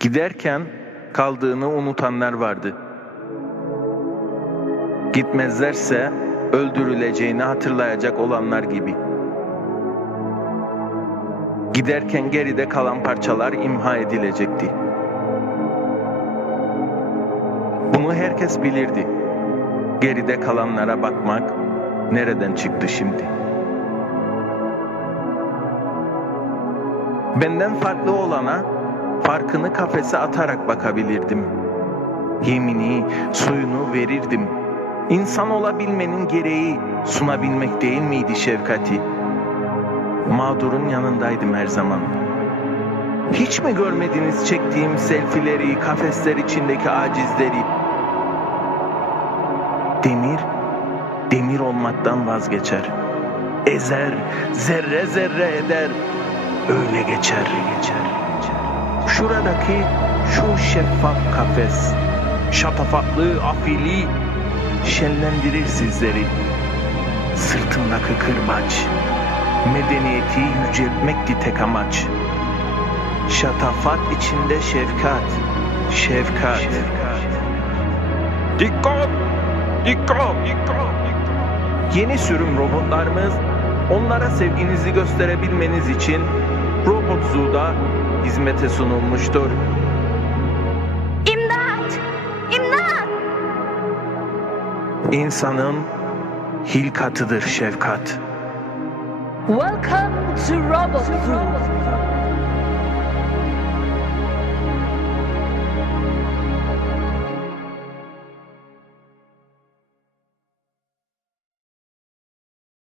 Giderken kaldığını unutanlar vardı. Gitmezlerse öldürüleceğini hatırlayacak olanlar gibi. Giderken geride kalan parçalar imha edilecekti. Bunu herkes bilirdi. Geride kalanlara bakmak nereden çıktı şimdi? Benden farklı olana farkını kafese atarak bakabilirdim. Yemini, suyunu verirdim. İnsan olabilmenin gereği sunabilmek değil miydi şefkati? Mağdurun yanındaydım her zaman. Hiç mi görmediniz çektiğim selfileri, kafesler içindeki acizleri? Demir, demir olmaktan vazgeçer. Ezer, zerre zerre eder. Öyle geçer, geçer. Şuradaki şu şeffaf kafes, şatafatlı, afili, şenlendirir sizleri. Sırtındaki kırbaç, medeniyeti yüceltmekti tek amaç. Şatafat içinde şefkat, şefkat. Dikkat! Dikkat! Dikkat! Yeni sürüm robotlarımız onlara sevginizi gösterebilmeniz için Robot Zoo'da hizmete sunulmuştur. İmdat! İmdat! İnsanın hilkatıdır şefkat. Welcome to Robot Zoo.